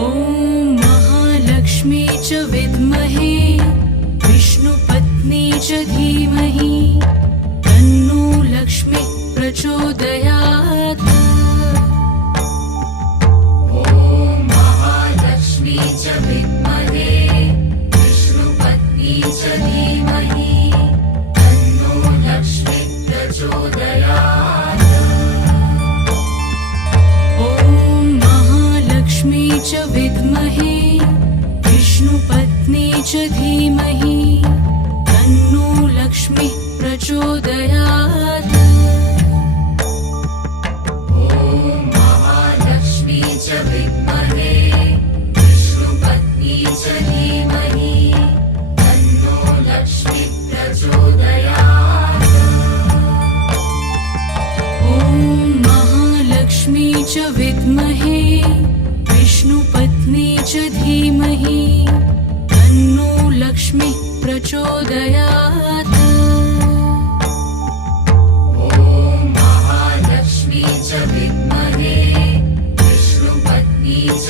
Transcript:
ॐ महालक्ष्मी च विद्महे विष्णुपत्नी च धीमहि तन्नो लक्ष्मी प्रचोदयात्। ॐ महालक्ष्मी च विद्महे विष्णुपत्नी च धीमहि तन्नो लक्ष्मी प्रचोदयात्। ॐ महालक्ष्मी च विद्महे विष्णुपत्नी च धीमहि तन्नो लक्ष्मी प्रचोदयात्। ॐ महालक्ष्मी च विद्महे विष्णुपत्नी च धीमहि तन्नो लक्ष्मी प्रचोदयात्। ॐ महालक्ष्मी च विद्महे विष्णुपत्नी च धीमहि तन्नो लक्ष्मी प्रचोदयात्। ॐ महालक्ष्मी च विद्महे विष्णुपत्नी च